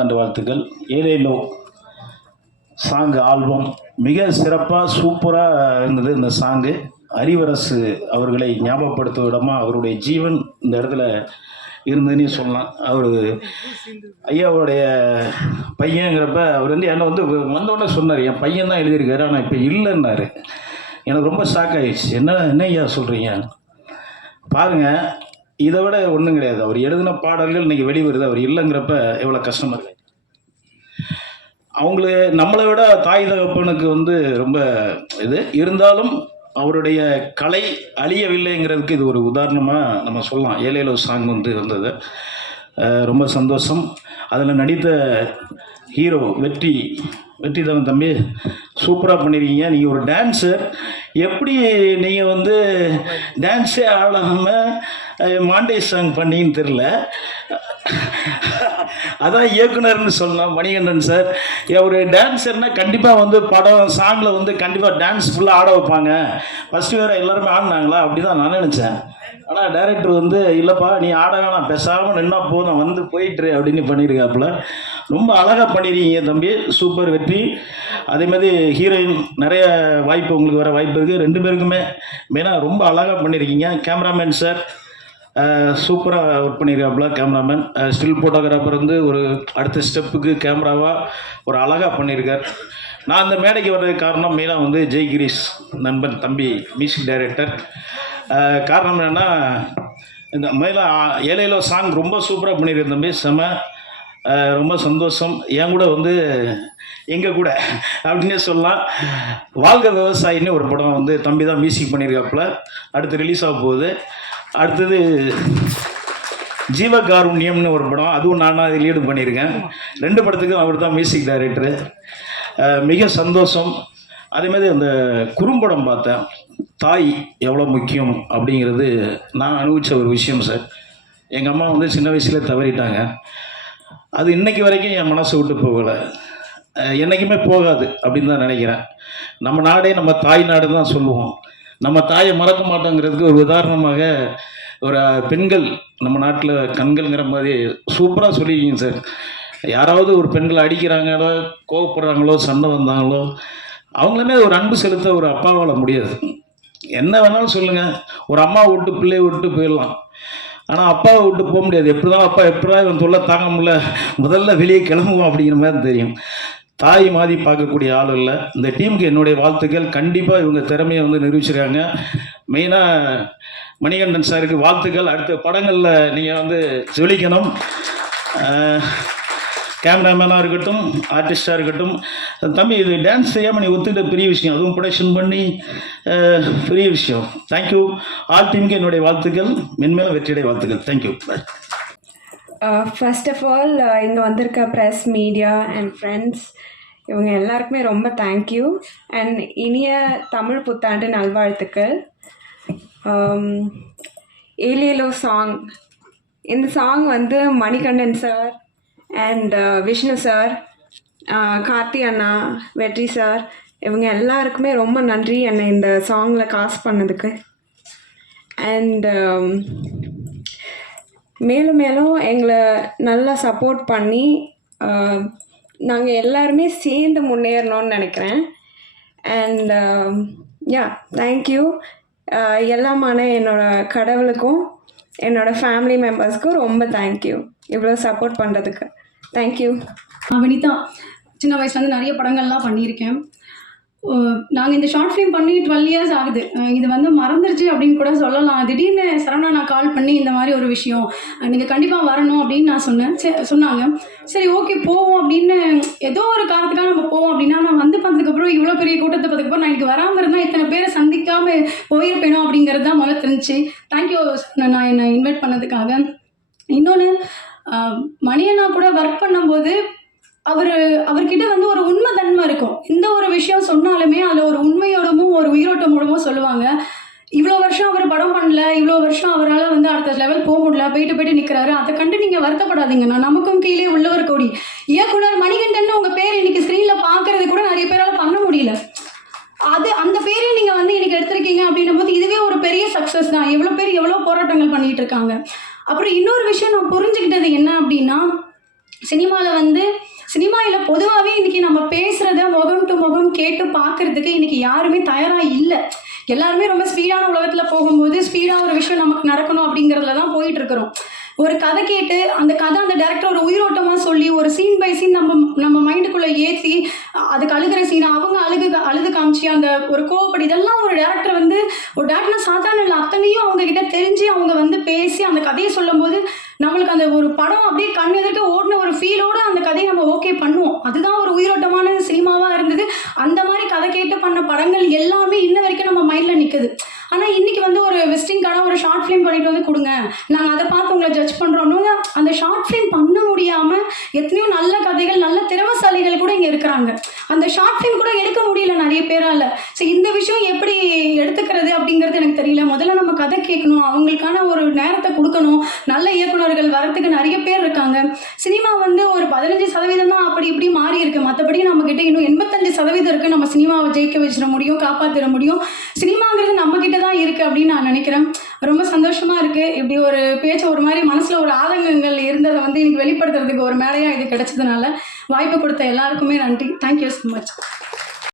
ஆண்டு வாழ்த்துக்கள். ஏலேலோ சாங் ஆல்பம் மிக சிறப்பாக சூப்பராக இருந்தது இந்த சாங்கு அறிவரசு அவர்களை ஞாபகப்படுத்தும் விடமா அவருடைய ஜீவன் இந்த இடத்துல இருந்ததுன்னே சொல்லலாம். அவர் ஐயாவுடைய பையங்கிறப்ப அவர் வந்து என்னை வந்து வந்தோடனே சொன்னார் என் பையன் தான் எழுதியிருக்காரு ஆனால் இப்போ இல்லைன்னாரு. எனக்கு ரொம்ப ஷாக் ஆயிடுச்சு. என்ன என்ன ஐயா சொல்கிறீங்க பாருங்கள் இதை விட ஒன்றும் கிடையாது. அவர் எழுதின பாடல்கள் இன்னைக்கு வெளிவருது. அவர் இல்லைங்கிறப்ப எவ்வளோ கஷ்டமா இருக்கு. அவங்கள நம்மளை விட தாய் தகப்பனுக்கு வந்து ரொம்ப இது. இருந்தாலும் அவருடைய கலை அழியவில்லைங்கிறதுக்கு இது ஒரு உதாரணமாக நம்ம சொல்லலாம். ஏழையில சாங் வந்து வந்தது. ரொம்ப சந்தோஷம். அதில் நடித்த ஹீரோ வெற்றி வெற்றி தவன் தம்பி சூப்பராக பண்ணியிருக்கீங்க நீங்கள் ஒரு டான்ஸர் எப்படி நீங்கள் வந்து டான்ஸே ஆடாமல் மாண்டே சாங் பண்ணீங்கன்னு தெரில அதான் இயக்குனர்னு சொல்லலாம் மணிகண்டன் சார் ஒரு டான்ஸர்னால் கண்டிப்பாக வந்து படம் சாங்கில் வந்து கண்டிப்பாக டான்ஸ் ஃபுல்லாக ஆட வைப்பாங்க. ஃபஸ்ட்டு வேறு எல்லாருமே ஆடினாங்களா? அப்படி தான் நான் நினச்சேன். ஆனால் டேரக்டர் வந்து இல்லைப்பா நீ ஆட வேணாம் பேசாமல் நின்னா போதும் வந்து போயிட்டுரு அப்படின்னு பண்ணியிருக்காப்புல ரொம்ப அழகாக பண்ணியிருக்கீங்க தம்பி. சூப்பர் வெற்றி. அதே மாதிரி ஹீரோயின் நிறைய வாய்ப்பு உங்களுக்கு வர வாய்ப்பு இருக்குது ரெண்டு பேருக்குமே மெயினாக ரொம்ப அழகாக பண்ணியிருக்கீங்க கேமராமேன் சார் சூப்பராக ஒர்க் பண்ணியிருக்காப்புல கேமராமேன் ஸ்டில் ஃபோட்டோகிராஃபர் வந்து ஒரு அடுத்த ஸ்டெப்புக்கு கேமராவாக ஒரு அழகாக பண்ணியிருக்கார் நான் அந்த மேடைக்கு வர்றதுக்கு காரணம் மெயினாக வந்து ஜெய்கிரீஷ் நண்பன் தம்பி மியூசிக் டைரக்டர் காரணம் என்னென்னா இந்த மேலே ஏழையில சாங் ரொம்ப சூப்பராக பண்ணியிருக்கேன் தம்பி செம ரொம்ப சந்தோஷம். என் கூட வந்து எங்கள் கூட அப்படின்னே சொல்லலாம். வாழ்க விவசாயின்னு ஒரு படம் வந்து தம்பி தான் மியூசிக் பண்ணியிருக்காப்புல. அடுத்து ரிலீஸ் ஆக போகுது. அடுத்தது ஜீவகாருண்யம்னு ஒரு படம் அதுவும் நான் அதில் லீடு பண்ணியிருக்கேன் ரெண்டு படத்துக்கும் அவர் தான் மியூசிக் டைரக்டரு மிக சந்தோஷம். அதே மாதிரி அந்த குறும்படம் பார்த்தேன். தாய் எவ்வளோ முக்கியம் அப்படிங்கிறது நான் அனுபவித்த ஒரு விஷயம் சார். எங்கள் அம்மா வந்து சின்ன வயசுல தவறிட்டாங்க. அது இன்றைக்கி வரைக்கும் என் மனசை விட்டு போகலை. என்றைக்குமே என்னைக்குமே போகாது அப்படின்னு தான் நினைக்கிறேன். நம்ம நாடே நம்ம தாய் நாடு தான் சொல்லுவோம். நம்ம தாயை மறக்க மாட்டோங்கிறதுக்கு ஒரு உதாரணமாக ஒரு பெண்கள் நம்ம நாட்டில் கண்கள்ங்கிற மாதிரி சூப்பராக சொல்லியிருக்கீங்க சார். யாராவது ஒரு பெண்களை அடிக்கிறாங்களோ கோவப்படுறாங்களோ சண்டை வந்தாங்களோ அவங்களுமே ஒரு அன்பு செலுத்த ஒரு அப்பாவால் முடியாது. என்ன வேணாலும் சொல்லுங்கள் ஒரு அம்மா விட்டு பிள்ளையை விட்டு போயிடலாம். ஆனால் அப்பாவை விட்டு போக முடியாது. எப்படி தான் அப்பா எப்படா இவன் தொல்லை தாங்க முடியல. முதல்ல வெளியே கிளம்புவோம் அப்படிங்கிற மாதிரி தெரியும். தாய் மாதிரி பார்க்கக்கூடிய ஆள் இல்லை. இந்த டீமுக்கு என்னுடைய வாழ்த்துக்கள். கண்டிப்பாக இவங்க திறமையை வந்து நிரூபிச்சிருக்காங்க. மெயினாக மணிகண்டன் சாருக்கு வாழ்த்துக்கள். அடுத்த படங்களில் நீங்கள் வந்து ஜொலிக்கணும். கேமராமேனாக இருக்கட்டும் ஆர்டிஸ்டாக இருக்கட்டும் தம்பி இது டான்ஸ் செய்யாமல் நீ ஒத்துக்கிட்ட பெரிய விஷயம் அதுவும் ப்ரொடக்ஷன் பண்ணி பெரிய விஷயம். தேங்க்யூ ஆல் டீமுக்கு என்னுடைய வாழ்த்துக்கள். மென்மேலும் வெற்றியுடைய வாழ்த்துக்கள். Thank you bye first of all இங்கே வந்திருக்க ப்ரெஸ் மீடியா அண்ட் ஃப்ரெண்ட்ஸ் இவங்க எல்லாருக்குமே ரொம்ப தேங்க்யூ அண்ட் இனிய தமிழ் புத்தாண்டு நல்வாழ்த்துக்கள். Um, ஏலியலோ சாங் இந்த சாங் வந்து Manikandan sir and Vishnu sir Karthi Anna Vetri sir இவங்க எல்லாருக்குமே ரொம்ப நன்றி என்னை இந்த சாங்கில் காசு பண்ணதுக்கு. அண்ட் um, மேலும் மேலும் எங்களை நல்லா சப்போர்ட் பண்ணி uh, நாங்கள் எல்லாருமே சேர்ந்து முன்னேறணும்னு நினைக்கிறேன். அண்ட் யா தேங்க்யூ எல்லாமான என்னோட கடவுளுக்கும் என்னோட ஃபேமிலி மெம்பர்ஸ்க்கும் ரொம்ப தேங்க்யூ இவ்வளோ சப்போர்ட் பண்ணுறதுக்கு தேங்க்யூ நான் சின்ன வயசுலேருந்து நிறைய படங்கள்லாம் பண்ணியிருக்கேன். நாங்கள் இந்த ஷார்ட் ஃபிலிம் பண்ணி டுவெல் இயர்ஸ் ஆகுது. இது வந்து மறந்துருச்சு அப்படின்னு கூட சொல்லலாம். திடீர்னு சரவணா நான் கால் பண்ணி இந்த மாதிரி ஒரு விஷயம் நீங்கள் கண்டிப்பாக வரணும் அப்படின்னு நான் சொன்னேன். சரி சொன்னாங்க. சரி ஓகே போவோம் அப்படின்னு ஏதோ ஒரு காரணத்துக்காக நம்ம போவோம் அப்படின்னா நான் வந்து பார்த்ததுக்கப்புறம் இவ்வளோ பெரிய கூட்டத்தை பார்த்ததுக்கப்புறம் நான் எனக்கு வராமல் இருந்தால் இத்தனை பேரை சந்திக்காமல் போயிருப்பேனோ அப்படிங்கிறது தான் முதல்ல தெரிஞ்சு தேங்க்யூ நான் என்னை இன்வைட் பண்ணதுக்காக. இன்னொன்று மணியண்ணா கூட ஒர்க் பண்ணும்போது அவர் அவர்கிட்ட வந்து ஒரு உண்மை தன்மை இருக்கும் இந்த ஒரு விஷயம் சொன்னாலுமே அதில் ஒரு உண்மையோடமும் ஒரு உயிரோட்டமோடமும் சொல்லுவாங்க. இவ்வளோ வருஷம் அவர் படம் பண்ணல இவ்வளோ வருஷம் அவரால் வந்து அடுத்த லெவல் போக முடியல போயிட்டு போயிட்டு நிற்கிறாரு அதை கண்டு நீங்கள் வருத்தப்படாதீங்கண்ணா நமக்கும் கீழே உள்ளவர் கோடி. இயக்குனர் மணிகண்டன் உங்கள் பேர் இன்னைக்கு ஸ்க்ரீனில் பார்க்கறது கூட நிறைய பேரால் பண்ண முடியல. அது அந்த பேரை நீங்கள் வந்து இன்னைக்கு எடுத்திருக்கீங்க அப்படின்னும் போது இதுவே ஒரு பெரிய சக்ஸஸ் தான். எவ்வளோ பேர் எவ்வளோ போராட்டங்கள் பண்ணிட்டு இருக்காங்க. அப்புறம் இன்னொரு விஷயம் நான் புரிஞ்சுக்கிட்டது என்ன அப்படின்னா சினிமாவில் வந்து சினிமாவில் பொதுவாகவே இன்னைக்கு நம்ம பேசுகிறத முகம் டு முகம் கேட்டு பார்க்கறதுக்கு இன்னைக்கு யாருமே தயாராக இல்லை. எல்லாருமே ரொம்ப ஸ்பீடான உலகத்தில் போகும்போது ஸ்பீடாக ஒரு விஷயம் நமக்கு நடக்கணும் அப்படிங்கிறதுல தான் போயிட்டு இருக்கிறோம். ஒரு கதை கேட்டு அந்த கதை அந்த டேரக்டர் ஒரு உயிரோட்டமாக சொல்லி ஒரு சீன் பை சீன் நம்ம நம்ம மைண்டுக்குள்ளே ஏற்றி அதுக்கு அழுகிற சீன் அவங்க அழுகு அழுது காமிச்சு அந்த ஒரு கோவப்படி இதெல்லாம் ஒரு டேரக்டர் வந்து ஒரு டேரக்டர் சாதாரண இல்லை அத்தனையும் அவங்க கிட்ட தெரிஞ்சு அவங்க வந்து பேசி அந்த கதையை சொல்லும்போது நம்மளுக்கு அந்த ஒரு படம் அப்படியே கண் எதிர்க்க ஓடின ஒரு ஃபீலோடு அந்த கதையை நம்ம ஓகே பண்ணுவோம். அதுதான் ஒரு உயிரோட்டமான சினிமாவாக இருந்தது. அந்த மாதிரி கதை கேட்டு பண்ண படங்கள் எல்லாமே இன்ன வரைக்கும் நம்ம மைண்டில் நிற்குது ஆனால் இன்னைக்கு வந்து ஒரு வெஸ்டிங்கான ஒரு ஷார்ட் ஃபிலிம் பண்ணிட்டு வந்து கொடுங்க. நாங்கள் அதை பார்த்து உங்களை ஜட்ஜ் பண்ணுறோம்னு அந்த ஷார்ட் ஃபிலிம் பண்ண முடியாமல் எத்தனையோ நல்ல கதைகள் நல்ல திறமசாலிகள் கூட இங்கே இருக்கிறாங்க. அந்த ஷார்ட் ஃபிலிம் கூட எடுக்க முடியல நிறைய பேரால். ஸோ இந்த விஷயம் எப்படி எடுத்துக்கிறது அப்படிங்கிறது எனக்கு தெரியல. முதல்ல நம்ம கதை கேட்கணும். அவங்களுக்கான ஒரு நேரத்தை கொடுக்கணும். நல்ல இயக்குனர்கள் வரத்துக்கு நிறைய பேர் இருக்காங்க. சினிமா வந்து ஒரு பதினஞ்சு சதவீதம் தான் அப்படி இப்படி மாறி இருக்கு. மற்றபடி நம்ம கிட்ட இன்னும் எண்பத்தஞ்சு சதவீதம் இருக்கு. நம்ம சினிமாவை ஜெயிக்க வச்சிட முடியும் காப்பாற்றிட முடியும். சினிமாங்கிறது நம்ம கிட்ட தான் அப்படின்னு நான் நினைக்கிறேன். ரொம்ப சந்தோஷமா இருக்கு. இப்படி ஒரு பேச்சு ஒரு மாதிரி மனசுல ஒரு ஆதங்கங்கள் இருந்ததை வந்து இன்னைக்கு வெளிப்படுத்துறதுக்கு ஒரு மேலையா இது கிடைச்சதுனால வாய்ப்பு கொடுத்த எல்லாருக்குமே நன்றி. Thank you so much